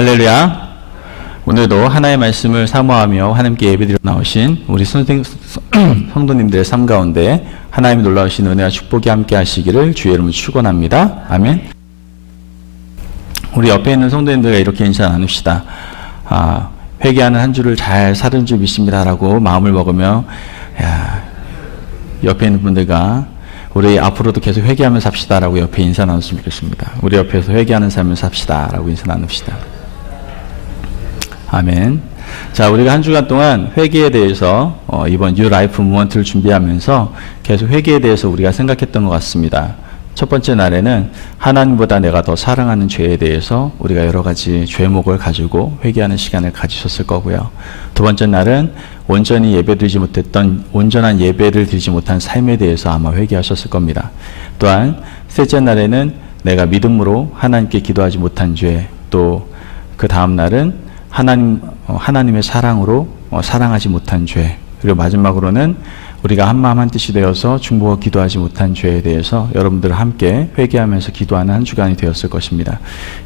할렐루야. 오늘도 하나의 말씀을 사모하며 하나님께 예배드리러 나오신 우리 성도님들의 삶 가운데 하나님이 놀라우신 은혜와 축복이 함께 하시기를 주의 이름으로 축원합니다. 아멘. 우리 옆에 있는 성도님들과 이렇게 인사 나눕시다. 회개하는 한 주를 잘 살은 줄 믿습니다라고 마음을 먹으며 옆에 있는 분들과 우리 앞으로도 계속 회개하면서 삽시다라고 옆에 인사 나눴으면 좋겠습니다. 우리 옆에서 회개하는 삶을 삽시다라고 인사 나눕시다. 아멘. 자, 우리가 한 주간 동안 회개에 대해서 이번 뉴 라이프 무먼트를 준비하면서 계속 회개에 대해서 우리가 생각했던 것 같습니다. 첫 번째 날에는 하나님보다 내가 더 사랑하는 죄에 대해서 우리가 여러 가지 죄목을 가지고 회개하는 시간을 가지셨을 거고요. 두 번째 날은 온전한 예배를 드리지 못한 삶에 대해서 아마 회개하셨을 겁니다. 또한 셋째 날에는 내가 믿음으로 하나님께 기도하지 못한 죄, 또 그 다음 날은 하나님의 사랑으로 사랑하지 못한 죄, 그리고 마지막으로는 우리가 한마음 한뜻이 되어서 중보와 기도하지 못한 죄에 대해서 여러분들 함께 회개하면서 기도하는 한 주간이 되었을 것입니다.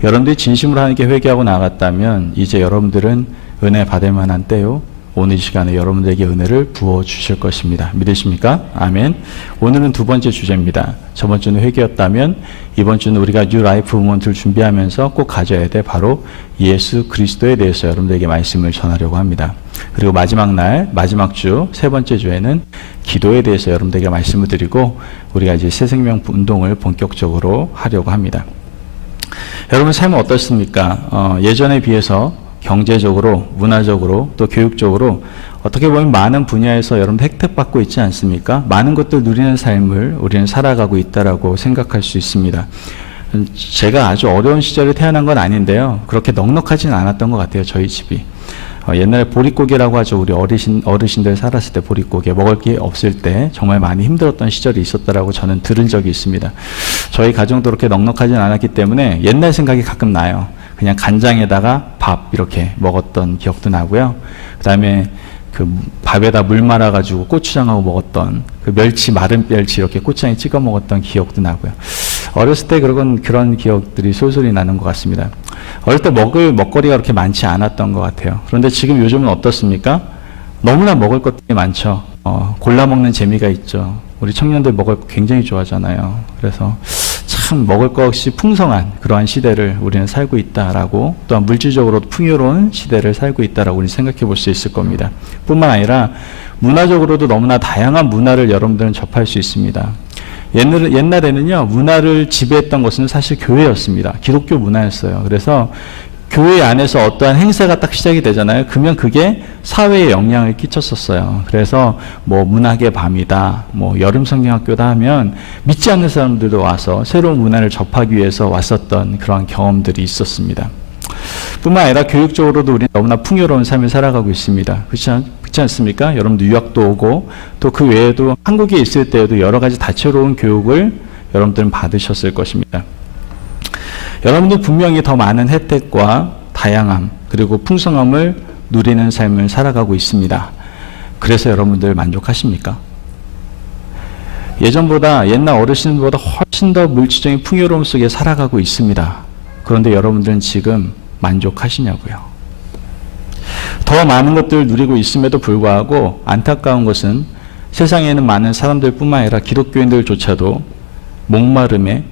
여러분들이 진심으로 하나님께 회개하고 나갔다면 이제 여러분들은 은혜 받을 만한 때요, 오늘 이 시간에 여러분들에게 은혜를 부어주실 것입니다. 믿으십니까? 아멘. 오늘은 두 번째 주제입니다. 저번 주는 회개였다면 이번 주는 우리가 뉴 라이프 무먼트를 준비하면서 꼭 가져야 돼 바로 예수 그리스도에 대해서 여러분들에게 말씀을 전하려고 합니다. 그리고 마지막 주, 세 번째 주에는 기도에 대해서 여러분들에게 말씀을 드리고 우리가 이제 새 생명 운동을 본격적으로 하려고 합니다. 여러분 삶은 어떻습니까? 예전에 비해서 경제적으로, 문화적으로, 또 교육적으로 어떻게 보면 많은 분야에서 여러분들 혜택받고 있지 않습니까? 많은 것들 누리는 삶을 우리는 살아가고 있다라고 생각할 수 있습니다. 제가 아주 어려운 시절에 태어난 건 아닌데요. 그렇게 넉넉하지는 않았던 것 같아요, 저희 집이. 옛날에 보릿고개라고 하죠. 우리 어르신들 살았을 때 보릿고개 먹을 게 없을 때 정말 많이 힘들었던 시절이 있었다라고 저는 들은 적이 있습니다. 저희 가정도 그렇게 넉넉하진 않았기 때문에 옛날 생각이 가끔 나요. 그냥 간장에다가 밥 이렇게 먹었던 기억도 나고요. 그 다음에 그 밥에다 물 말아가지고 고추장하고 먹었던 그 마른 멸치 이렇게 고추장에 찍어 먹었던 기억도 나고요. 어렸을 때 그런 기억들이 솔솔이 나는 것 같습니다. 어릴 때 먹을 먹거리가 그렇게 많지 않았던 것 같아요. 그런데 지금 요즘은 어떻습니까? 너무나 먹을 것들이 많죠. 골라 먹는 재미가 있죠. 우리 청년들 먹을 거 굉장히 좋아하잖아요. 그래서 참 먹을 것 없이 풍성한 그러한 시대를 우리는 살고 있다라고, 또한 물질적으로도 풍요로운 시대를 살고 있다라고 우리는 생각해 볼 수 있을 겁니다. 뿐만 아니라 문화적으로도 너무나 다양한 문화를 여러분들은 접할 수 있습니다. 옛날에는요, 문화를 지배했던 것은 사실 교회였습니다. 기독교 문화였어요. 그래서 교회 안에서 어떠한 행사가 딱 시작이 되잖아요. 그러면 그게 사회에 영향을 끼쳤었어요. 그래서 문학의 밤이다, 여름 성경학교다 하면 믿지 않는 사람들도 와서 새로운 문화를 접하기 위해서 왔었던 그런 경험들이 있었습니다. 뿐만 아니라 교육적으로도 우리는 너무나 풍요로운 삶을 살아가고 있습니다. 그렇지 않습니까? 여러분도 유학도 오고 또 그 외에도 한국에 있을 때에도 여러 가지 다채로운 교육을 여러분들은 받으셨을 것입니다. 여러분도 분명히 더 많은 혜택과 다양함 그리고 풍성함을 누리는 삶을 살아가고 있습니다. 그래서 여러분들 만족하십니까? 옛날 어르신들보다 훨씬 더 물질적인 풍요로움 속에 살아가고 있습니다. 그런데 여러분들은 지금 만족하시냐고요? 더 많은 것들을 누리고 있음에도 불구하고 안타까운 것은 세상에는 많은 사람들 뿐만 아니라 기독교인들조차도 목마름에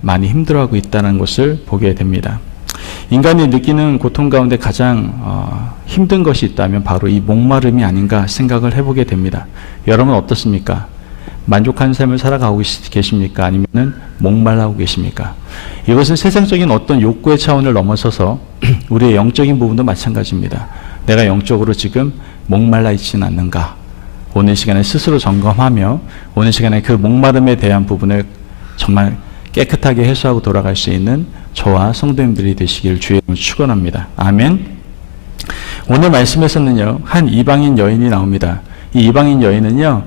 많이 힘들어하고 있다는 것을 보게 됩니다. 인간이 느끼는 고통 가운데 가장 힘든 것이 있다면 바로 이 목마름이 아닌가 생각을 해보게 됩니다. 여러분 어떻습니까? 만족한 삶을 살아가고 계십니까? 아니면 목말라고 계십니까? 이것은 세상적인 어떤 욕구의 차원을 넘어서서 우리의 영적인 부분도 마찬가지입니다. 내가 영적으로 지금 목말라 있지는 않는가? 오늘 시간에 스스로 점검하며 오늘 시간에 그 목마름에 대한 부분을 정말 깨끗하게 해소하고 돌아갈 수 있는 저와 성도님들이 되시길 주의 이름으로 축원합니다. 아멘. 오늘 말씀에서는요, 한 이방인 여인이 나옵니다. 이 이방인 여인은요,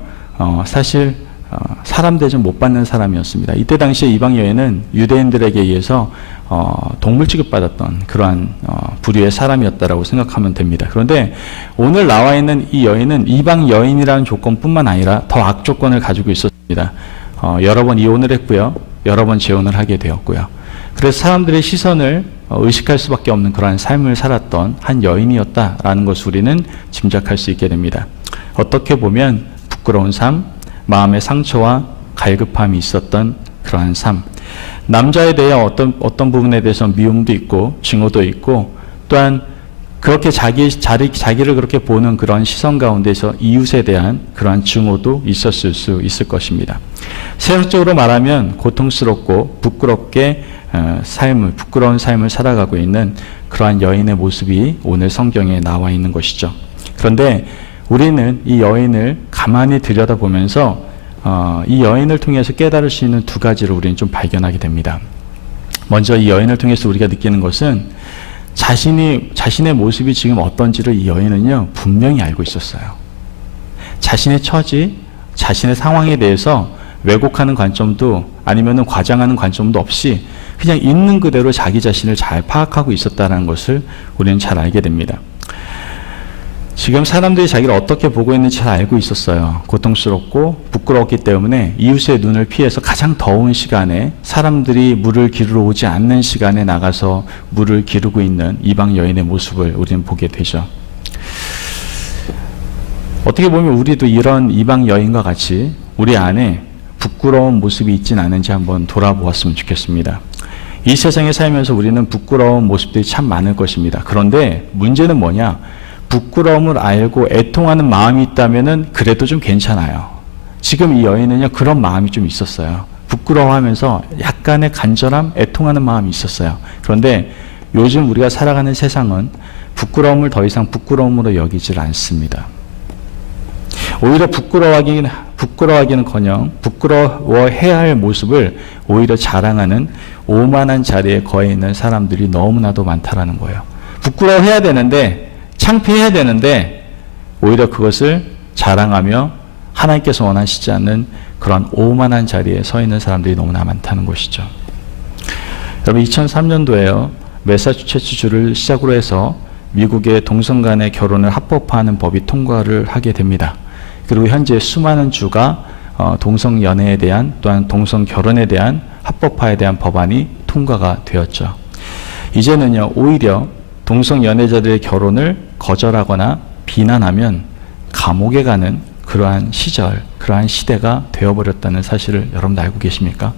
사실 사람 대접 못 받는 사람이었습니다. 이때 당시에 이방 여인은 유대인들에게 의해서 동물 취급받았던 그러한 부류의 사람이었다라고 생각하면 됩니다. 그런데 오늘 나와 있는 이 여인은 이방 여인이라는 조건뿐만 아니라 더 악조건을 가지고 있었습니다. 여러 번 이혼을 했고요. 여러 번 재혼을 하게 되었고요. 그래서 사람들의 시선을 의식할 수밖에 없는 그러한 삶을 살았던 한 여인이었다라는 것을 우리는 짐작할 수 있게 됩니다. 어떻게 보면 부끄러운 삶, 마음의 상처와 갈급함이 있었던 그러한 삶, 남자에 대해 어떤 부분에 대해서 미움도 있고 증오도 있고, 또한 그렇게 자기를 그렇게 보는 그런 시선 가운데서 이웃에 대한 그러한 증오도 있었을 수 있을 것입니다. 세속적으로 말하면 고통스럽고 부끄럽게 부끄러운 삶을 살아가고 있는 그러한 여인의 모습이 오늘 성경에 나와 있는 것이죠. 그런데 우리는 이 여인을 가만히 들여다보면서 이 여인을 통해서 깨달을 수 있는 두 가지를 우리는 좀 발견하게 됩니다. 먼저 이 여인을 통해서 우리가 느끼는 것은 자신의 모습이 지금 어떤지를 이 여인은요, 분명히 알고 있었어요. 자신의 처지, 자신의 상황에 대해서 왜곡하는 관점도 아니면은 과장하는 관점도 없이 그냥 있는 그대로 자기 자신을 잘 파악하고 있었다는 것을 우리는 잘 알게 됩니다. 지금 사람들이 자기를 어떻게 보고 있는지 잘 알고 있었어요. 고통스럽고 부끄러웠기 때문에 이웃의 눈을 피해서 가장 더운 시간에, 사람들이 물을 기르러 오지 않는 시간에 나가서 물을 기르고 있는 이방 여인의 모습을 우리는 보게 되죠. 어떻게 보면 우리도 이런 이방 여인과 같이 우리 안에 부끄러운 모습이 있진 않은지 한번 돌아보았으면 좋겠습니다. 이 세상에 살면서 우리는 부끄러운 모습들이 참 많을 것입니다. 그런데 문제는 뭐냐? 부끄러움을 알고 애통하는 마음이 있다면은 그래도 좀 괜찮아요. 지금 이 여인은요, 그런 마음이 좀 있었어요. 부끄러워하면서 약간의 간절함, 애통하는 마음이 있었어요. 그런데 요즘 우리가 살아가는 세상은 부끄러움을 더 이상 부끄러움으로 여기질 않습니다. 오히려 부끄러워하기는커녕 부끄러워해야 할 모습을 오히려 자랑하는 오만한 자리에 거해 있는 사람들이 너무나도 많다라는 거예요. 부끄러워해야 되는데, 창피해야 되는데 오히려 그것을 자랑하며 하나님께서 원하시지 않는 그런 오만한 자리에 서 있는 사람들이 너무나 많다는 것이죠. 여러분, 2003년도에요. 매사추세츠주를 시작으로 해서 미국의 동성 간의 결혼을 합법화하는 법이 통과를 하게 됩니다. 그리고 현재 수많은 주가 동성 연애에 대한, 또한 동성 결혼에 대한 합법화에 대한 법안이 통과가 되었죠. 이제는요, 오히려 동성 연애자들의 결혼을 거절하거나 비난하면 감옥에 가는 그러한 시절, 그러한 시대가 되어버렸다는 사실을 여러분 알고 계십니까?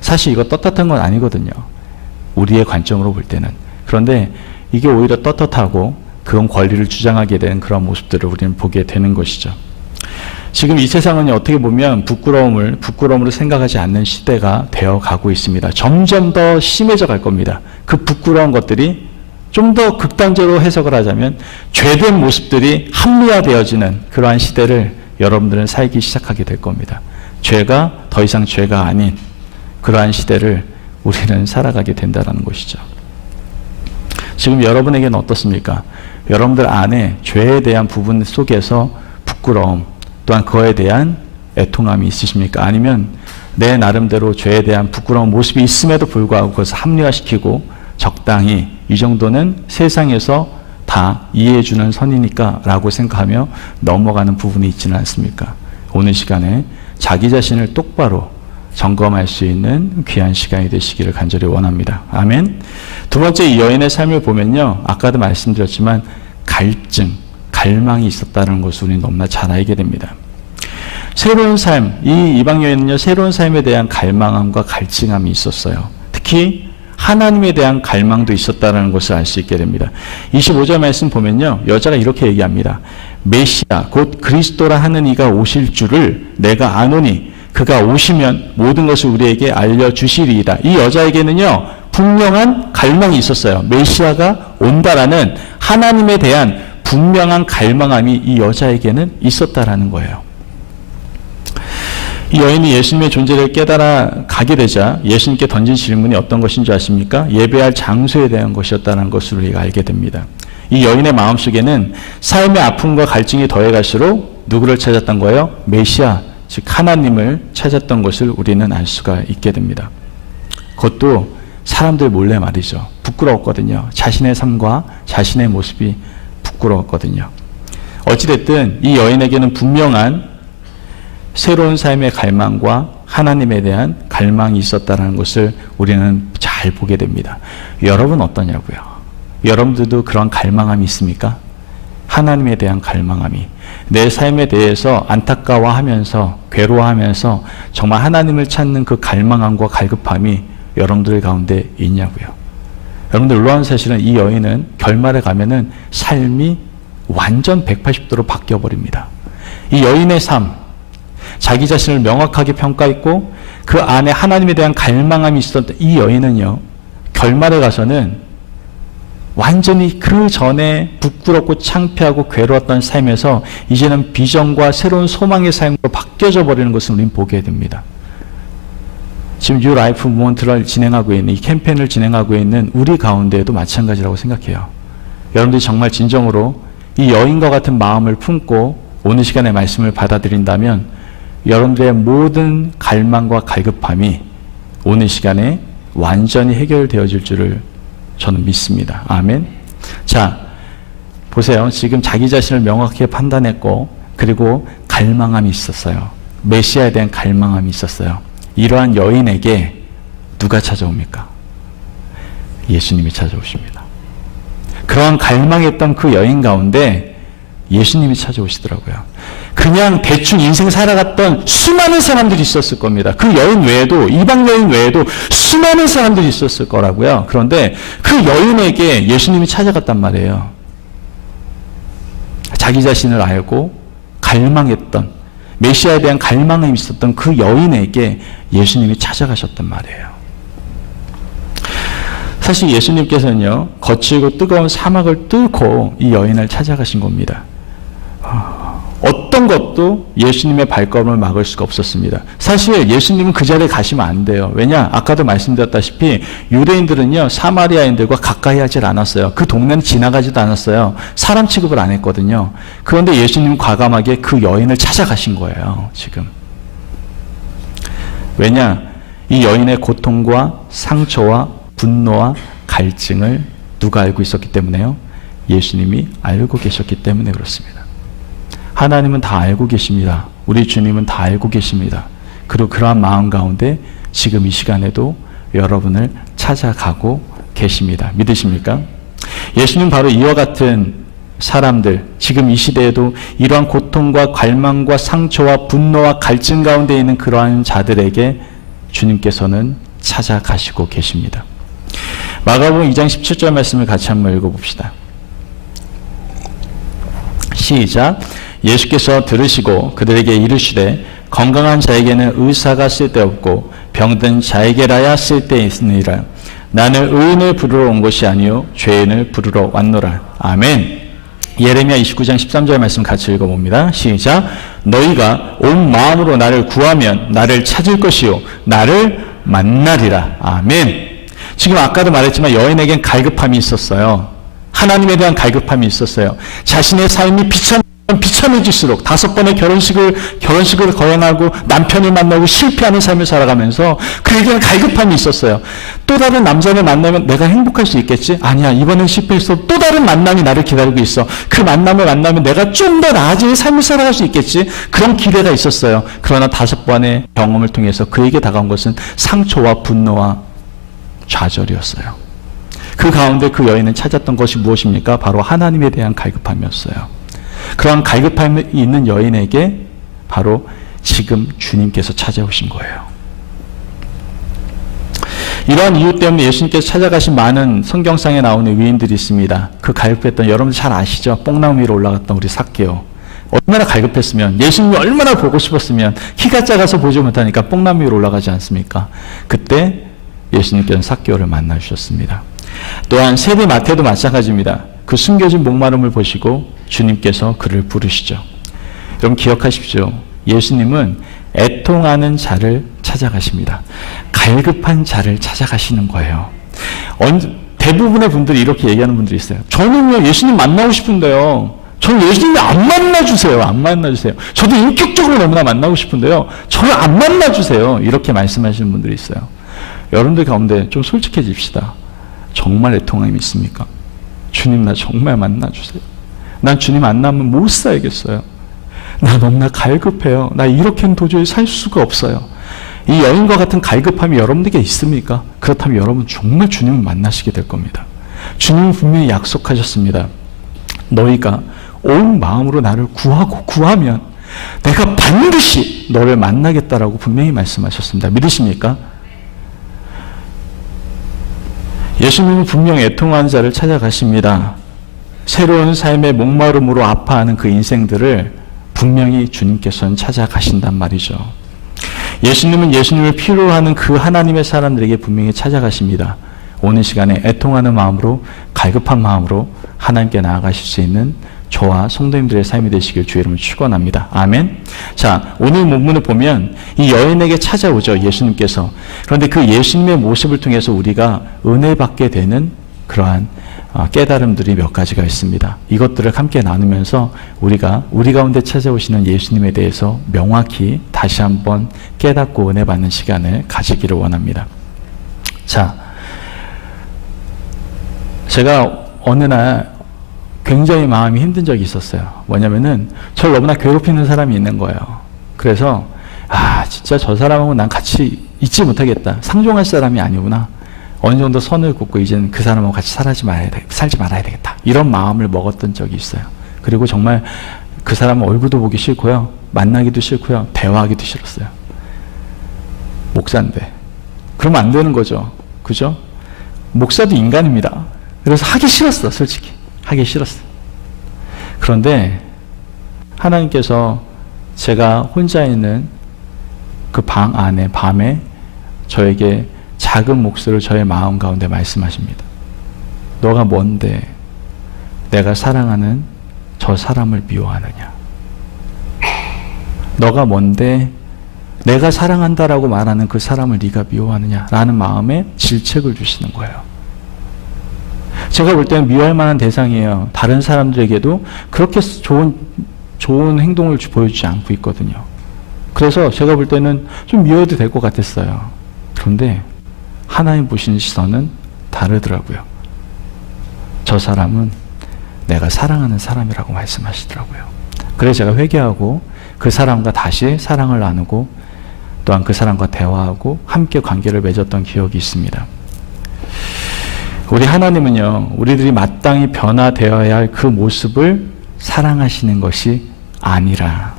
사실 이거 떳떳한 건 아니거든요. 우리의 관점으로 볼 때는. 그런데 이게 오히려 떳떳하고 그런 권리를 주장하게 된 그런 모습들을 우리는 보게 되는 것이죠. 지금 이 세상은 어떻게 보면 부끄러움으로 생각하지 않는 시대가 되어 가고 있습니다. 점점 더 심해져 갈 겁니다. 그 부끄러운 것들이 좀 더 극단적으로 해석을 하자면 죄된 모습들이 합리화되어지는 그러한 시대를 여러분들은 살기 시작하게 될 겁니다. 죄가 더 이상 죄가 아닌 그러한 시대를 우리는 살아가게 된다는 것이죠. 지금 여러분에게는 어떻습니까? 여러분들 안에 죄에 대한 부분 속에서 부끄러움, 또한 그거에 대한 애통함이 있으십니까? 아니면 내 나름대로 죄에 대한 부끄러운 모습이 있음에도 불구하고 그것을 합리화시키고 적당히 이 정도는 세상에서 다 이해해주는 선이니까 라고 생각하며 넘어가는 부분이 있지는 않습니까? 오늘 시간에 자기 자신을 똑바로 점검할 수 있는 귀한 시간이 되시기를 간절히 원합니다. 아멘. 두 번째, 이 여인의 삶을 보면요, 아까도 말씀드렸지만 갈증, 갈망이 있었다는 것을 우리는 너무나 잘 알게 됩니다. 새로운 삶, 이 이방 여인은요, 새로운 삶에 대한 갈망함과 갈증함이 있었어요. 특히 하나님에 대한 갈망도 있었다는 것을 알 수 있게 됩니다. 25절 말씀 보면요, 여자가 이렇게 얘기합니다. 메시아 곧 그리스도라 하는 이가 오실 줄을 내가 아노니 그가 오시면 모든 것을 우리에게 알려주시리이다. 이 여자에게는요, 분명한 갈망이 있었어요. 메시아가 온다라는 하나님에 대한 분명한 갈망함이 이 여자에게는 있었다라는 거예요. 이 여인이 예수님의 존재를 깨달아 가게 되자 예수님께 던진 질문이 어떤 것인 줄 아십니까? 예배할 장소에 대한 것이었다는 것을 우리가 알게 됩니다. 이 여인의 마음속에는 삶의 아픔과 갈증이 더해갈수록 누구를 찾았던 거예요? 메시아, 즉 하나님을 찾았던 것을 우리는 알 수가 있게 됩니다. 그것도 사람들 몰래 말이죠. 부끄러웠거든요. 자신의 삶과 자신의 모습이 부끄러웠거든요. 어찌됐든 이 여인에게는 분명한 새로운 삶의 갈망과 하나님에 대한 갈망이 있었다는 것을 우리는 잘 보게 됩니다. 여러분 어떠냐고요? 여러분들도 그런 갈망함이 있습니까? 하나님에 대한 갈망함이. 내 삶에 대해서 안타까워하면서 괴로워하면서 정말 하나님을 찾는 그 갈망함과 갈급함이 여러분들 가운데 있냐고요. 여러분들 놀라운 사실은 이 여인은 결말에 가면은 삶이 완전 180도로 바뀌어버립니다. 이 여인의 삶, 자기 자신을 명확하게 평가했고 그 안에 하나님에 대한 갈망함이 있었던 이 여인은요, 결말에 가서는 완전히 그 전에 부끄럽고 창피하고 괴로웠던 삶에서 이제는 비전과 새로운 소망의 삶으로 바뀌어져 버리는 것을 우리는 보게 됩니다. 지금 뉴 라이프 무브먼트를 진행하고 있는, 이 캠페인을 진행하고 있는 우리 가운데에도 마찬가지라고 생각해요. 여러분들이 정말 진정으로 이 여인과 같은 마음을 품고 오늘 시간에 말씀을 받아들인다면 여러분들의 모든 갈망과 갈급함이 오늘 시간에 완전히 해결되어질 줄을 저는 믿습니다. 아멘. 자, 보세요. 지금 자기 자신을 명확하게 판단했고 그리고 갈망함이 있었어요. 메시아에 대한 갈망함이 있었어요. 이러한 여인에게 누가 찾아옵니까? 예수님이 찾아오십니다. 그러한 갈망했던 그 여인 가운데 예수님이 찾아오시더라고요. 그냥 대충 인생 살아갔던 수많은 사람들이 있었을 겁니다. 그 여인 외에도, 이방 여인 외에도 수많은 사람들이 있었을 거라고요. 그런데 그 여인에게 예수님이 찾아갔단 말이에요. 자기 자신을 알고 갈망했던, 메시아에 대한 갈망이 있었던 그 여인에게 예수님이 찾아가셨단 말이에요. 사실 예수님께서는요, 거칠고 뜨거운 사막을 뚫고 이 여인을 찾아가신 겁니다. 어떤 것도 예수님의 발걸음을 막을 수가 없었습니다. 사실 예수님은 그 자리에 가시면 안 돼요. 왜냐? 아까도 말씀드렸다시피 유대인들은요, 사마리아인들과 가까이 하질 않았어요. 그 동네는 지나가지도 않았어요. 사람 취급을 안 했거든요. 그런데 예수님은 과감하게 그 여인을 찾아가신 거예요, 지금. 왜냐? 이 여인의 고통과 상처와 분노와 갈증을 누가 알고 있었기 때문에요? 예수님이 알고 계셨기 때문에 그렇습니다. 하나님은 다 알고 계십니다. 우리 주님은 다 알고 계십니다. 그리고 그러한 마음 가운데 지금 이 시간에도 여러분을 찾아가고 계십니다. 믿으십니까? 예수님 바로 이와 같은 사람들, 지금 이 시대에도 이러한 고통과 갈망과 상처와 분노와 갈증 가운데 있는 그러한 자들에게 주님께서는 찾아가시고 계십니다. 마가복음 2장 17절 말씀을 같이 한번 읽어봅시다. 시작. 예수께서 들으시고 그들에게 이르시되 건강한 자에게는 의사가 쓸데없고 병든 자에게라야 쓸데있으니라. 나는 의인을 부르러 온 것이 아니요 죄인을 부르러 왔노라. 아멘. 예레미야 29장 13절 말씀 같이 읽어봅니다. 시작. 너희가 온 마음으로 나를 구하면 나를 찾을 것이요 나를 만나리라. 아멘. 지금 아까도 말했지만 여인에겐 갈급함이 있었어요. 하나님에 대한 갈급함이 있었어요. 자신의 삶이 비참해질수록 5번의 결혼식을 거행하고 남편을 만나고 실패하는 삶을 살아가면서 그에게는 갈급함이 있었어요. 또 다른 남자를 만나면 내가 행복할 수 있겠지? 아니야, 이번엔 실패했어. 또 다른 만남이 나를 기다리고 있어. 그 만남을 만나면 내가 좀 더 나아진 삶을 살아갈 수 있겠지? 그런 기대가 있었어요. 그러나 5번의 경험을 통해서 그에게 다가온 것은 상처와 분노와 좌절이었어요. 그 가운데 그 여인은 찾았던 것이 무엇입니까? 바로 하나님에 대한 갈급함이었어요. 그런 갈급함이 있는 여인에게 바로 지금 주님께서 찾아오신 거예요. 이러한 이유 때문에 예수님께서 찾아가신 많은 성경상에 나오는 위인들이 있습니다. 그 갈급했던, 여러분 잘 아시죠? 뽕나무 위로 올라갔던 우리 삭개오. 얼마나 갈급했으면, 예수님이 얼마나 보고 싶었으면, 키가 작아서 보지 못하니까 뽕나무 위로 올라가지 않습니까? 그때 예수님께서는 삭개오를 만나주셨습니다. 또한 세리 마태도 마찬가지입니다. 그 숨겨진 목마름을 보시고 주님께서 그를 부르시죠. 여러분 기억하십시오. 예수님은 애통하는 자를 찾아가십니다. 갈급한 자를 찾아가시는 거예요. 대부분의 분들이 이렇게 얘기하는 분들이 있어요. 저는요, 예수님 만나고 싶은데요. 저는 예수님이 안 만나주세요. 안 만나주세요. 저도 인격적으로 너무나 만나고 싶은데요. 저를 안 만나주세요. 이렇게 말씀하시는 분들이 있어요. 여러분들 가운데 좀 솔직해집시다. 정말 애통함이 있습니까? 주님, 나 정말 만나주세요. 난 주님 안 만나면 못 살겠어요. 나 너무나 갈급해요. 나 이렇게는 도저히 살 수가 없어요. 이 여인과 같은 갈급함이 여러분들에게 있습니까? 그렇다면 여러분 정말 주님을 만나시게 될 겁니다. 주님은 분명히 약속하셨습니다. 너희가 온 마음으로 나를 구하면 내가 반드시 너를 만나겠다라고 분명히 말씀하셨습니다. 믿으십니까? 예수님은 분명 애통하는 자를 찾아가십니다. 새로운 삶의 목마름으로 아파하는 그 인생들을 분명히 주님께서는 찾아가신단 말이죠. 예수님은 예수님을 필요로 하는 그 하나님의 사람들에게 분명히 찾아가십니다. 오늘 시간에 애통하는 마음으로, 갈급한 마음으로 하나님께 나아가실 수 있는 저와 성도님들의 삶이 되시길 주의 이름으로 축원합니다. 아멘. 자, 오늘 본문을 보면 이 여인에게 찾아오죠, 예수님께서. 그런데 그 예수님의 모습을 통해서 우리가 은혜 받게 되는 그러한 깨달음들이 몇 가지가 있습니다. 이것들을 함께 나누면서 우리가 우리 가운데 찾아오시는 예수님에 대해서 명확히 다시 한번 깨닫고 은혜 받는 시간을 가지기를 원합니다. 자, 제가 어느 날 굉장히 마음이 힘든 적이 있었어요. 뭐냐면은 저를 너무나 괴롭히는 사람이 있는 거예요. 그래서 진짜 저 사람하고 난 같이 있지 못하겠다. 상종할 사람이 아니구나. 어느 정도 선을 긋고 이제는 그 사람하고 같이 살지 말아야 되겠다. 이런 마음을 먹었던 적이 있어요. 그리고 정말 그 사람 얼굴도 보기 싫고요. 만나기도 싫고요. 대화하기도 싫었어요. 목사인데. 그러면 안 되는 거죠. 그죠? 목사도 인간입니다. 그래서 하기 싫었어, 솔직히. 하기 싫었어요. 그런데 하나님께서 제가 혼자 있는 그 방 안에 밤에 저에게 작은 목소리를 저의 마음 가운데 말씀하십니다. 너가 뭔데 내가 사랑하는 저 사람을 미워하느냐? 너가 뭔데 내가 사랑한다라고 말하는 그 사람을 네가 미워하느냐? 라는 마음에 질책을 주시는 거예요. 제가 볼 때는 미워할 만한 대상이에요. 다른 사람들에게도 그렇게 좋은 행동을 보여주지 않고 있거든요. 그래서 제가 볼 때는 좀 미워도 될 것 같았어요. 그런데 하나님 보시는 시선은 다르더라고요. 저 사람은 내가 사랑하는 사람이라고 말씀하시더라고요. 그래서 제가 회개하고 그 사람과 다시 사랑을 나누고 또한 그 사람과 대화하고 함께 관계를 맺었던 기억이 있습니다. 우리 하나님은요, 우리들이 마땅히 변화되어야 할 그 모습을 사랑하시는 것이 아니라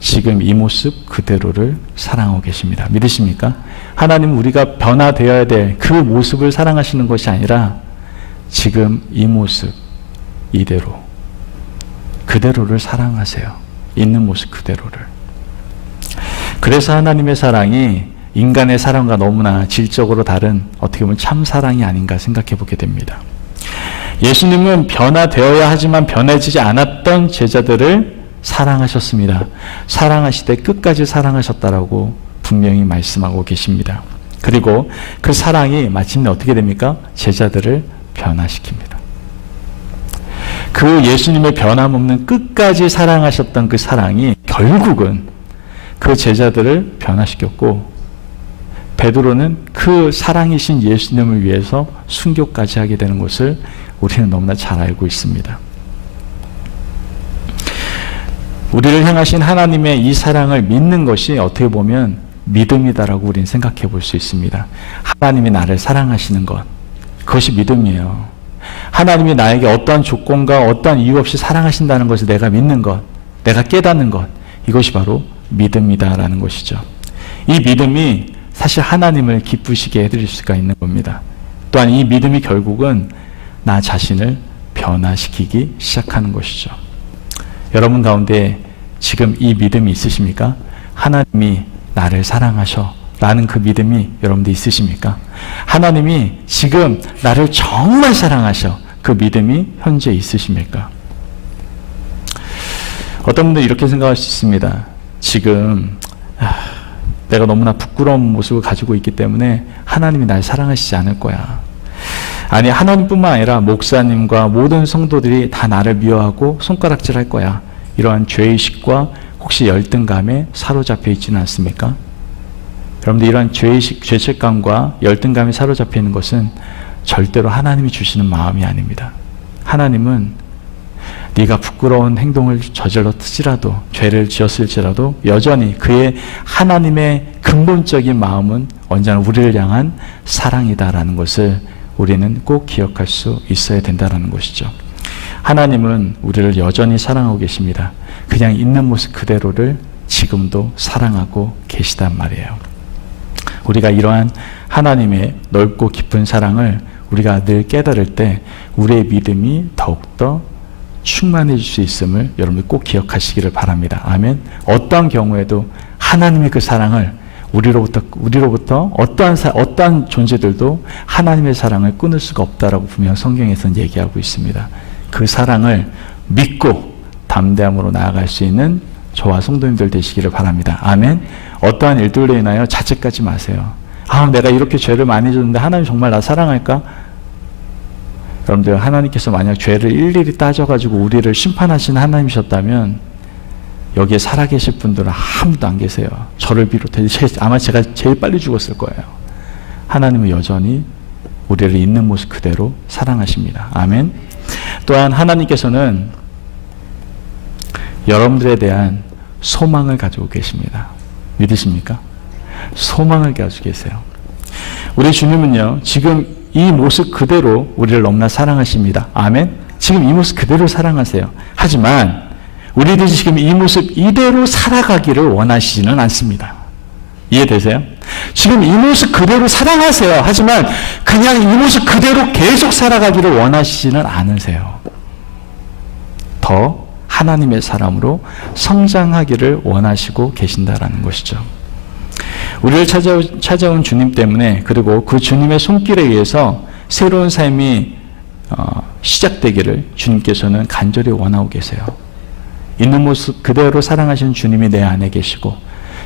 지금 이 모습 그대로를 사랑하고 계십니다. 믿으십니까? 하나님은 우리가 변화되어야 될 그 모습을 사랑하시는 것이 아니라 지금 이 모습 이대로 그대로를 사랑하세요. 있는 모습 그대로를. 그래서 하나님의 사랑이 인간의 사랑과 너무나 질적으로 다른 어떻게 보면 참 사랑이 아닌가 생각해 보게 됩니다. 예수님은 변화되어야 하지만 변해지지 않았던 제자들을 사랑하셨습니다. 사랑하시되 끝까지 사랑하셨다라고 분명히 말씀하고 계십니다. 그리고 그 사랑이 마침내 어떻게 됩니까? 제자들을 변화시킵니다. 그 예수님의 변함없는 끝까지 사랑하셨던 그 사랑이 결국은 그 제자들을 변화시켰고 베드로는 그 사랑이신 예수님을 위해서 순교까지 하게 되는 것을 우리는 너무나 잘 알고 있습니다. 우리를 향하신 하나님의 이 사랑을 믿는 것이 어떻게 보면 믿음이다라고 우리는 생각해 볼 수 있습니다. 하나님이 나를 사랑하시는 것, 그것이 믿음이에요. 하나님이 나에게 어떠한 조건과 어떠한 이유 없이 사랑하신다는 것을 내가 믿는 것, 내가 깨닫는 것, 이것이 바로 믿음이다라는 것이죠. 이 믿음이 사실 하나님을 기쁘시게 해드릴 수가 있는 겁니다. 또한 이 믿음이 결국은 나 자신을 변화시키기 시작하는 것이죠. 여러분 가운데 지금 이 믿음이 있으십니까? 하나님이 나를 사랑하셔 라는 그 믿음이 여러분들 있으십니까? 하나님이 지금 나를 정말 사랑하셔, 그 믿음이 현재 있으십니까? 어떤 분들은 이렇게 생각할 수 있습니다. 지금 내가 너무나 부끄러운 모습을 가지고 있기 때문에 하나님이 날 사랑하시지 않을 거야. 아니, 하나님뿐만 아니라 목사님과 모든 성도들이 다 나를 미워하고 손가락질 할 거야. 이러한 죄의식과 혹시 열등감에 사로잡혀 있지는 않습니까? 여러분들, 이러한 죄의식, 죄책감과 열등감에 사로잡혀 있는 것은 절대로 하나님이 주시는 마음이 아닙니다. 하나님은 네가 부끄러운 행동을 저질렀을지라도, 죄를 지었을지라도 여전히 그의 하나님의 근본적인 마음은 언제나 우리를 향한 사랑이다라는 것을 우리는 꼭 기억할 수 있어야 된다는 것이죠. 하나님은 우리를 여전히 사랑하고 계십니다. 그냥 있는 모습 그대로를 지금도 사랑하고 계시단 말이에요. 우리가 이러한 하나님의 넓고 깊은 사랑을 우리가 늘 깨달을 때 우리의 믿음이 더욱더 충만해질 수 있음을 여러분들 꼭 기억하시기를 바랍니다. 아멘. 어떠한 경우에도 하나님의 그 사랑을 우리로부터 어떠한 존재들도 하나님의 사랑을 끊을 수가 없다라고 분명 성경에서는 얘기하고 있습니다. 그 사랑을 믿고 담대함으로 나아갈 수 있는 저와 성도님들 되시기를 바랍니다. 아멘. 어떠한 일들로 인하여 자책하지 마세요. 내가 이렇게 죄를 많이 졌는데 하나님 정말 나 사랑할까? 여러분들, 하나님께서 만약 죄를 일일이 따져가지고 우리를 심판하시는 하나님이셨다면 여기에 살아계실 분들은 아무도 안 계세요. 저를 비롯해 아마 제가 제일 빨리 죽었을 거예요. 하나님은 여전히 우리를 있는 모습 그대로 사랑하십니다. 아멘. 또한 하나님께서는 여러분들에 대한 소망을 가지고 계십니다. 믿으십니까? 소망을 가지고 계세요. 우리 주님은요, 지금 이 모습 그대로 우리를 너무나 사랑하십니다. 아멘. 지금 이 모습 그대로 사랑하세요. 하지만 우리들이 지금 이 모습 이대로 살아가기를 원하시지는 않습니다. 이해되세요? 지금 이 모습 그대로 사랑하세요. 하지만 그냥 이 모습 그대로 계속 살아가기를 원하시지는 않으세요. 더 하나님의 사람으로 성장하기를 원하시고 계신다라는 것이죠. 우리를 찾아온 주님 때문에, 그리고 그 주님의 손길에 의해서 새로운 삶이 시작되기를 주님께서는 간절히 원하고 계세요. 있는 모습 그대로 사랑하시는 주님이 내 안에 계시고,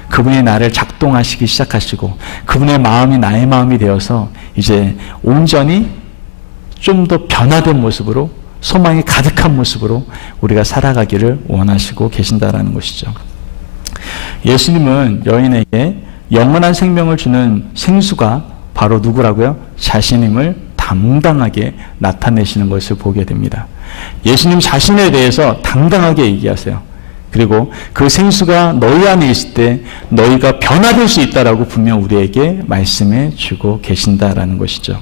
그분이 나를 작동하시기 시작하시고, 그분의 마음이 나의 마음이 되어서 이제 온전히 좀 더 변화된 모습으로, 소망이 가득한 모습으로 우리가 살아가기를 원하시고 계신다라는 것이죠. 예수님은 여인에게 영원한 생명을 주는 생수가 바로 누구라고요? 자신임을 당당하게 나타내시는 것을 보게 됩니다. 예수님 자신에 대해서 당당하게 얘기하세요. 그리고 그 생수가 너희 안에 있을 때 너희가 변화될 수 있다라고 분명 우리에게 말씀해 주고 계신다라는 것이죠.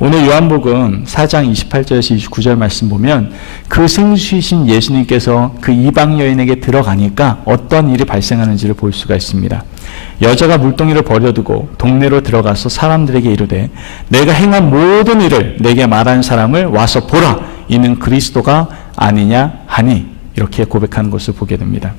오늘 요한복음 4장 28절에서 29절 말씀 보면 그 생수이신 예수님께서 그 이방 여인에게 들어가니까 어떤 일이 발생하는지를 볼 수가 있습니다. 여자가 물동이를 버려두고 동네로 들어가서 사람들에게 이르되 내가 행한 모든 일을 내게 말한 사람을 와서 보라, 이는 그리스도가 아니냐 하니, 이렇게 고백하는 것을 보게 됩니다.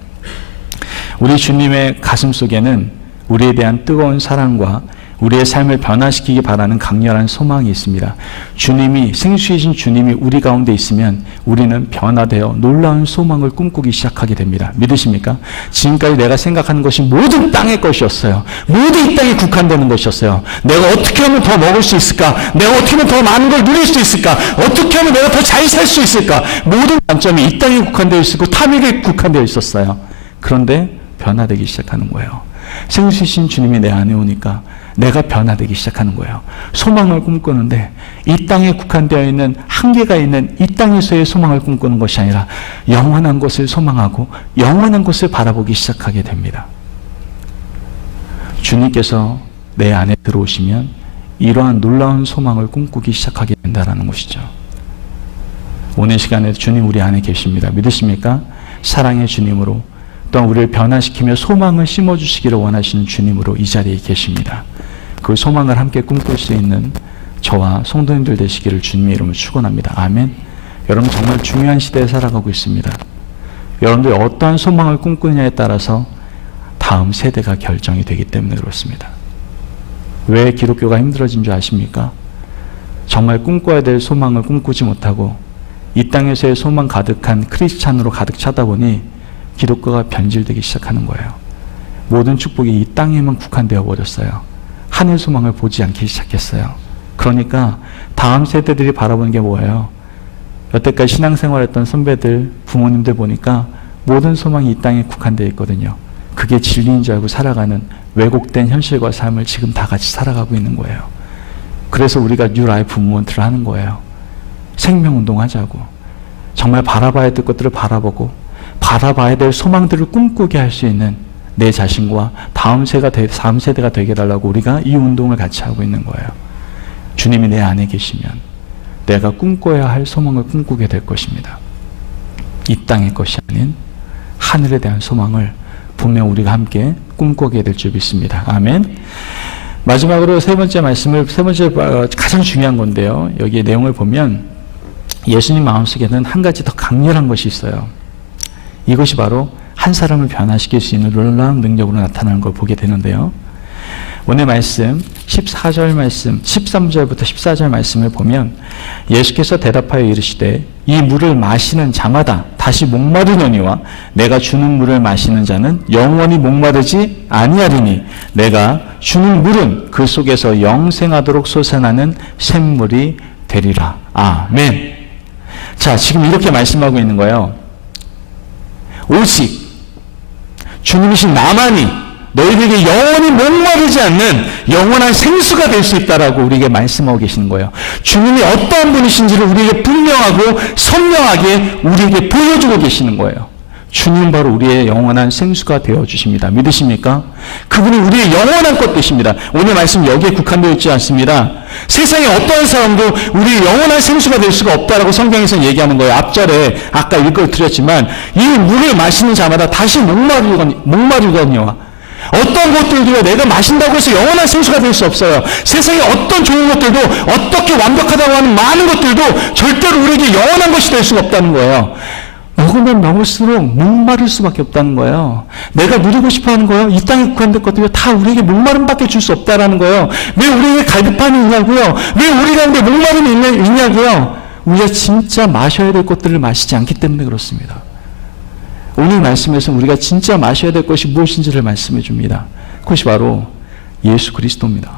우리 주님의 가슴 속에는 우리에 대한 뜨거운 사랑과 우리의 삶을 변화시키기 바라는 강렬한 소망이 있습니다. 주님이, 생수이신 주님이 우리 가운데 있으면 우리는 변화되어 놀라운 소망을 꿈꾸기 시작하게 됩니다. 믿으십니까? 지금까지 내가 생각하는 것이 모든 땅의 것이었어요. 모든 이 땅에 국한되는 것이었어요. 내가 어떻게 하면 더 먹을 수 있을까? 내가 어떻게 하면 더 많은 걸 누릴 수 있을까? 어떻게 하면 내가 더 잘 살 수 있을까? 모든 관점이 이 땅에 국한되어 있었고 탐욕에 국한되어 있었어요. 그런데 변화되기 시작하는 거예요. 생수이신 주님이 내 안에 오니까 내가 변화되기 시작하는 거예요. 소망을 꿈꾸는데 이 땅에 국한되어 있는 한계가 있는 이 땅에서의 소망을 꿈꾸는 것이 아니라 영원한 것을 소망하고 영원한 것을 바라보기 시작하게 됩니다. 주님께서 내 안에 들어오시면 이러한 놀라운 소망을 꿈꾸기 시작하게 된다는 것이죠. 오늘 시간에 주님 우리 안에 계십니다. 믿으십니까? 사랑의 주님으로, 또한 우리를 변화시키며 소망을 심어주시기를 원하시는 주님으로 이 자리에 계십니다. 그 소망을 함께 꿈꿀 수 있는 저와 성도님들 되시기를 주님의 이름으로 축원합니다. 아멘. 여러분, 정말 중요한 시대에 살아가고 있습니다. 여러분들이 어떠한 소망을 꿈꾸느냐에 따라서 다음 세대가 결정이 되기 때문에 그렇습니다. 왜 기독교가 힘들어진 줄 아십니까? 정말 꿈꿔야 될 소망을 꿈꾸지 못하고 이 땅에서의 소망 가득한 크리스찬으로 가득 차다 보니 기독교가 변질되기 시작하는 거예요. 모든 축복이 이 땅에만 국한되어 버렸어요. 하늘 소망을 보지 않기 시작했어요. 그러니까 다음 세대들이 바라보는 게 뭐예요? 여태까지 신앙생활했던 선배들, 부모님들 보니까 모든 소망이 이 땅에 국한되어 있거든요. 그게 진리인 줄 알고 살아가는 왜곡된 현실과 삶을 지금 다 같이 살아가고 있는 거예요. 그래서 우리가 뉴 라이프 무브먼트를 하는 거예요. 생명운동 하자고. 정말 바라봐야 될 것들을 바라보고 바라봐야 될 소망들을 꿈꾸게 할 수 있는 내 자신과 다음 세대가 되게 해달라고 우리가 이 운동을 같이 하고 있는 거예요. 주님이 내 안에 계시면 내가 꿈꿔야 할 소망을 꿈꾸게 될 것입니다. 이 땅의 것이 아닌 하늘에 대한 소망을 분명 우리가 함께 꿈꾸게 될 줄 믿습니다. 아멘. 마지막으로 세 번째 가장 중요한 건데요. 여기 내용을 보면 예수님 마음속에는 한 가지 더 강렬한 것이 있어요. 이것이 바로 한 사람을 변화시킬 수 있는 놀라운 능력으로 나타나는 걸 보게 되는데요. 오늘 말씀 14절 말씀 13절부터 14절 말씀을 보면 예수께서 대답하여 이르시되 이 물을 마시는 자마다 다시 목마르느니와 내가 주는 물을 마시는 자는 영원히 목마르지 아니하리니 내가 주는 물은 그 속에서 영생하도록 솟아나는 샘물이 되리라. 아멘. 자, 지금 이렇게 말씀하고 있는 거예요. 오직 주님이신 나만이 너희에게 영원히 목마르지 않는 영원한 생수가 될 수 있다라고 우리에게 말씀하고 계시는 거예요. 주님이 어떠한 분이신지를 우리에게 분명하고 선명하게 우리에게 보여주고 계시는 거예요. 주님 바로 우리의 영원한 생수가 되어주십니다. 믿으십니까? 그분이 우리의 영원한 것 되십니다. 오늘 말씀 여기에 국한되어 있지 않습니다. 세상에 어떠한 사람도 우리의 영원한 생수가 될 수가 없다라고 성경에서 얘기하는 거예요. 앞절에 아까 읽어드렸지만 이 물을 마시는 자마다 다시 목마르거니와 어떤 것들도 내가 마신다고 해서 영원한 생수가 될 수 없어요. 세상에 어떤 좋은 것들도 어떻게 완벽하다고 하는 많은 것들도 절대로 우리에게 영원한 것이 될 수가 없다는 거예요. 먹으면 먹을수록 목마를 수밖에 없다는 거예요. 내가 누리고 싶어하는 거예요. 이 땅에 국한된 것들이 다 우리에게 목마름밖에 줄 수 없다라는 거예요. 왜 우리에게 갈급함이 있냐고요. 왜 우리 가운데 목마름이 있냐고요. 우리가 진짜 마셔야 될 것들을 마시지 않기 때문에 그렇습니다. 오늘 말씀에서 우리가 진짜 마셔야 될 것이 무엇인지를 말씀해 줍니다. 그것이 바로 예수 그리스도입니다.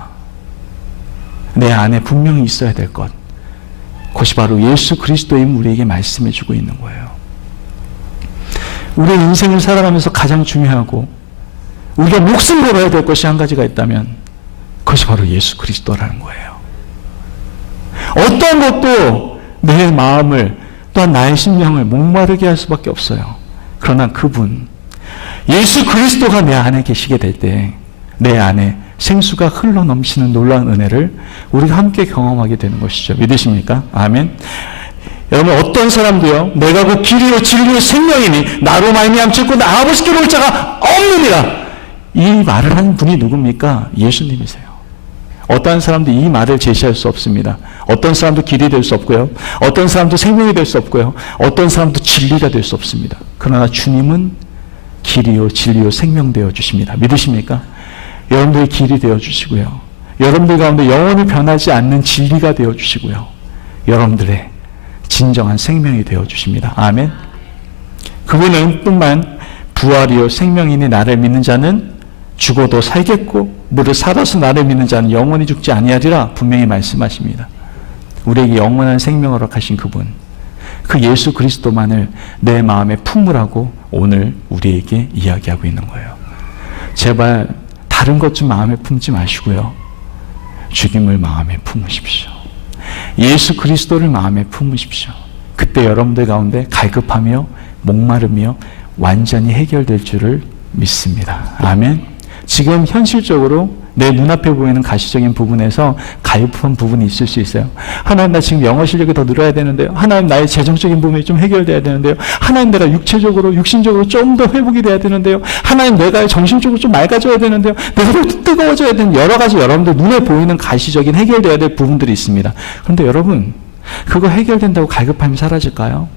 내 안에 분명히 있어야 될 것. 그것이 바로 예수 그리스도임 우리에게 말씀해 주고 있는 거예요. 우리의 인생을 살아가면서 가장 중요하고 우리가 목숨 걸어야 될 것이 한 가지가 있다면 그것이 바로 예수 그리스도라는 거예요. 어떤 것도 내 마음을 또한 나의 심령을 목마르게 할 수밖에 없어요. 그러나 그분 예수 그리스도가 내 안에 계시게 될 때 내 안에 생수가 흘러넘치는 놀라운 은혜를 우리가 함께 경험하게 되는 것이죠. 믿으십니까? 아멘. 여러분 어떤 사람도요 내가 그 길이요 진리요 생명이니 나로 말미암지 않고 아버지께로 올 자가 없느니라 이 말을 하는 분이 누굽니까? 예수님이세요. 어떤 사람도 이 말을 제시할 수 없습니다. 어떤 사람도 길이 될 수 없고요. 어떤 사람도 생명이 될 수 없고요. 어떤 사람도 진리가 될 수 없습니다. 그러나 주님은 길이요 진리요 생명 되어 주십니다. 믿으십니까? 여러분들의 길이 되어 주시고요. 여러분들 가운데 영원히 변하지 않는 진리가 되어 주시고요. 여러분들의 진정한 생명이 되어 주십니다. 아멘. 그분은 뿐만 부활이요 생명이니 나를 믿는 자는 죽어도 살겠고 무릇 살아서 나를 믿는 자는 영원히 죽지 아니하리라 분명히 말씀하십니다. 우리에게 영원한 생명을 허락하신 그분 그 예수 그리스도만을 내 마음에 품으라고 오늘 우리에게 이야기하고 있는 거예요. 제발 다른 것 좀 마음에 품지 마시고요. 주님을 마음에 품으십시오. 예수 그리스도를 마음에 품으십시오. 그때 여러분들 가운데 갈급하며 목마르며 완전히 해결될 줄을 믿습니다. 아멘. 지금 현실적으로 내 눈앞에 보이는 가시적인 부분에서 갈급한 부분이 있을 수 있어요. 하나님 나 지금 영어 실력이 더 늘어야 되는데요. 하나님 나의 재정적인 부분이 좀 해결돼야 되는데요. 하나님 내가 육신적으로 좀 더 회복이 돼야 되는데요. 하나님 내가 정신적으로 좀 맑아져야 되는데요. 내가 더 뜨거워져야 되는 여러 가지 여러분들 눈에 보이는 가시적인 해결돼야 될 부분들이 있습니다. 그런데 여러분 그거 해결된다고 갈급함이 사라질까요?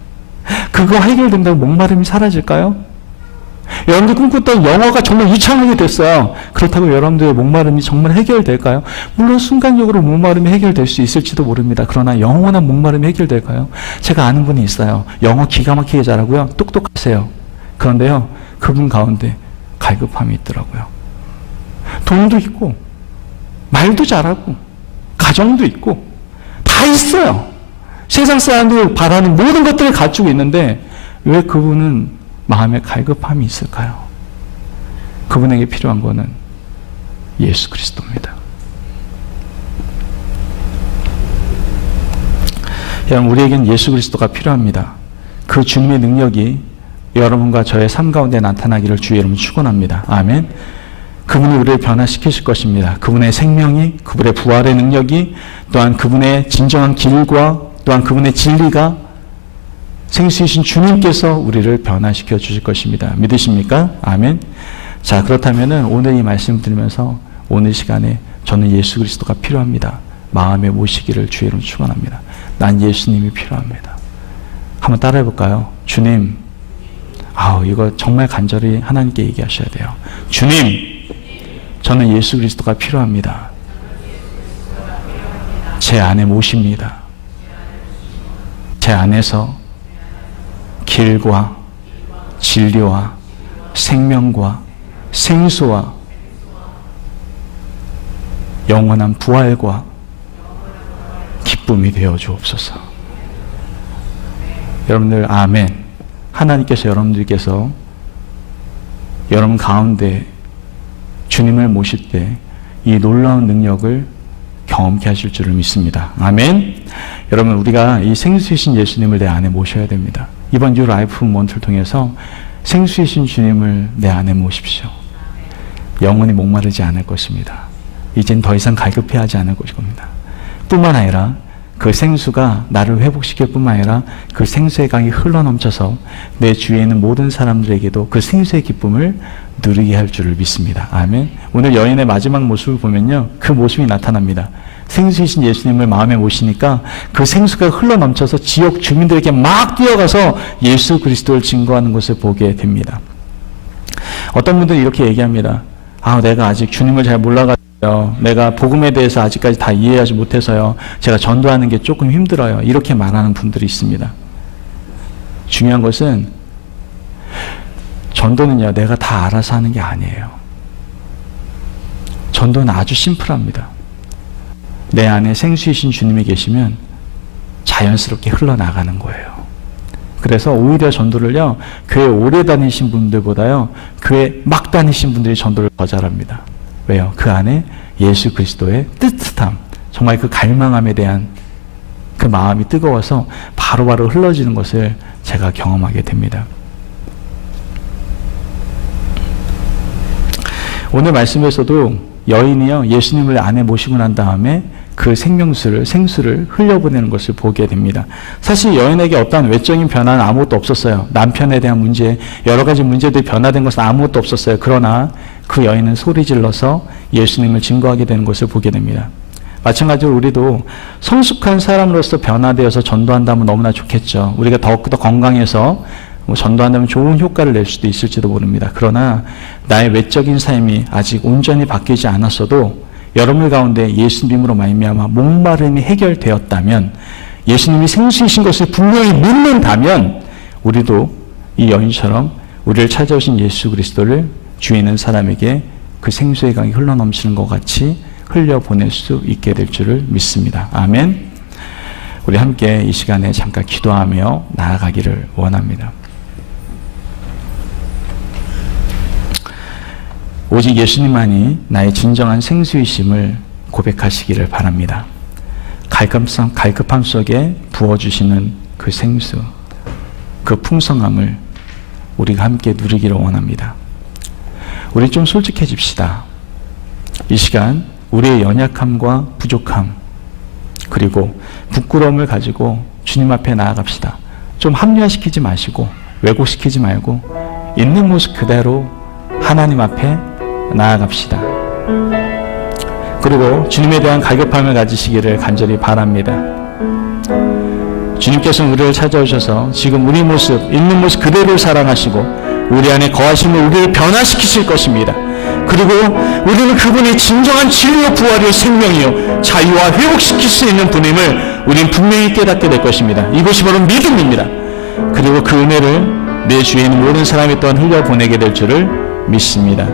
그거 해결된다고 목마름이 사라질까요? 여러분들 꿈꿨던 영어가 정말 유창하게 됐어요. 그렇다고 여러분들의 목마름이 정말 해결될까요? 물론 순간적으로 목마름이 해결될 수 있을지도 모릅니다. 그러나 영원한 목마름이 해결될까요? 제가 아는 분이 있어요. 영어 기가 막히게 잘하고요. 똑똑하세요. 그런데요. 그분 가운데 갈급함이 있더라고요. 돈도 있고 말도 잘하고 가정도 있고 다 있어요. 세상 사람들이 바라는 모든 것들을 갖추고 있는데 왜 그분은 마음에 갈급함이 있을까요? 그분에게 필요한 것은 예수 그리스도입니다. 여러분 우리에겐 예수 그리스도가 필요합니다. 그 주님의 능력이 여러분과 저의 삶 가운데 나타나기를 주의 이름으로 축원합니다. 아멘. 그분이 우리를 변화시키실 것입니다. 그분의 생명이, 그분의 부활의 능력이, 또한 그분의 진정한 길과 또한 그분의 진리가 생수이신 주님께서 우리를 변화시켜 주실 것입니다. 믿으십니까? 아멘. 자, 그렇다면 오늘 이 말씀 들으면서 오늘 시간에 저는 예수 그리스도가 필요합니다. 마음에 모시기를 주의 이름으로 축원합니다. 난 예수님이 필요합니다. 한번 따라해 볼까요? 주님, 이거 정말 간절히 하나님께 얘기하셔야 돼요. 주님, 저는 예수 그리스도가 필요합니다. 제 안에 모십니다. 제 안에서 길과 진리와 생명과 생수와 영원한 부활과 기쁨이 되어 주옵소서. 여러분들 아멘. 하나님께서 여러분들께서 여러분 가운데 주님을 모실 때 이 놀라운 능력을 경험케 하실 줄을 믿습니다. 아멘. 여러분, 우리가 이 생수이신 예수님을 내 안에 모셔야 됩니다. 이번 유 라이프 몬트를 통해서 생수이신 주님을 내 안에 모십시오. 영원히 목마르지 않을 것입니다. 이젠 더 이상 갈급해하지 않을 것입니다. 뿐만 아니라 그 생수가 나를 회복시킬 뿐만 아니라 그 생수의 강이 흘러넘쳐서 내 주위에 있는 모든 사람들에게도 그 생수의 기쁨을 누리게 할 줄을 믿습니다. 아멘. 오늘 여인의 마지막 모습을 보면요, 그 모습이 나타납니다. 생수이신 예수님을 마음에 모시니까 그 생수가 흘러넘쳐서 지역 주민들에게 막 뛰어가서 예수 그리스도를 증거하는 것을 보게 됩니다. 어떤 분들은 이렇게 얘기합니다. 내가 아직 주님을 잘 몰라가지고 내가 복음에 대해서 아직까지 다 이해하지 못해서요, 제가 전도하는 게 조금 힘들어요. 이렇게 말하는 분들이 있습니다. 중요한 것은 전도는요, 내가 다 알아서 하는 게 아니에요. 전도는 아주 심플합니다. 내 안에 생수이신 주님이 계시면 자연스럽게 흘러나가는 거예요. 그래서 오히려 전도를요, 교회 오래 다니신 분들보다요, 교회 막 다니신 분들이 전도를 더 잘합니다. 왜요? 그 안에 예수 그리스도의 뜨뜻함, 정말 그 갈망함에 대한 그 마음이 뜨거워서 바로바로 흘러지는 것을 제가 경험하게 됩니다. 오늘 말씀에서도 여인이요, 예수님을 안에 모시고 난 다음에 그 생수를 흘려보내는 것을 보게 됩니다. 사실 여인에게 어떠한 외적인 변화는 아무것도 없었어요. 남편에 대한 문제, 여러 가지 문제들이 변화된 것은 아무것도 없었어요. 그러나 그 여인은 소리 질러서 예수님을 증거하게 되는 것을 보게 됩니다. 마찬가지로 우리도 성숙한 사람으로서 변화되어서 전도한다면 너무나 좋겠죠. 우리가 더욱더 건강해서 전도한다면 좋은 효과를 낼 수도 있을지도 모릅니다. 그러나 나의 외적인 삶이 아직 온전히 바뀌지 않았어도 여러분 가운데 예수님으로 말미암아 목마름이 해결되었다면, 예수님이 생수이신 것을 분명히 믿는다면, 우리도 이 여인처럼 우리를 찾아오신 예수 그리스도를 주위에 있는 사람에게 그 생수의 강이 흘러넘치는 것 같이 흘려보낼 수 있게 될 줄을 믿습니다. 아멘. 우리 함께 이 시간에 잠깐 기도하며 나아가기를 원합니다. 오직 예수님만이 나의 진정한 생수이심을 고백하시기를 바랍니다. 갈급함 속에 부어주시는 그 생수, 그 풍성함을 우리가 함께 누리기를 원합니다. 우리 좀 솔직해집시다. 이 시간 우리의 연약함과 부족함, 그리고 부끄러움을 가지고 주님 앞에 나아갑시다. 좀 합리화시키지 마시고 왜곡시키지 말고 있는 모습 그대로 하나님 앞에 나아갑시다. 그리고 주님에 대한 갈급함을 가지시기를 간절히 바랍니다. 주님께서는 우리를 찾아오셔서 지금 우리 모습, 있는 모습 그대로 사랑하시고 우리 안에 거하시면 우리를 변화시키실 것입니다. 그리고 우리는 그분의 진정한 진리요 부활이요 생명이요 자유와 회복시킬 수 있는 분임을 우리는 분명히 깨닫게 될 것입니다. 이것이 바로 믿음입니다. 그리고 그 은혜를 내 주위에 있는 모든 사람이 또한 흘려보내게 될 줄을 믿습니다.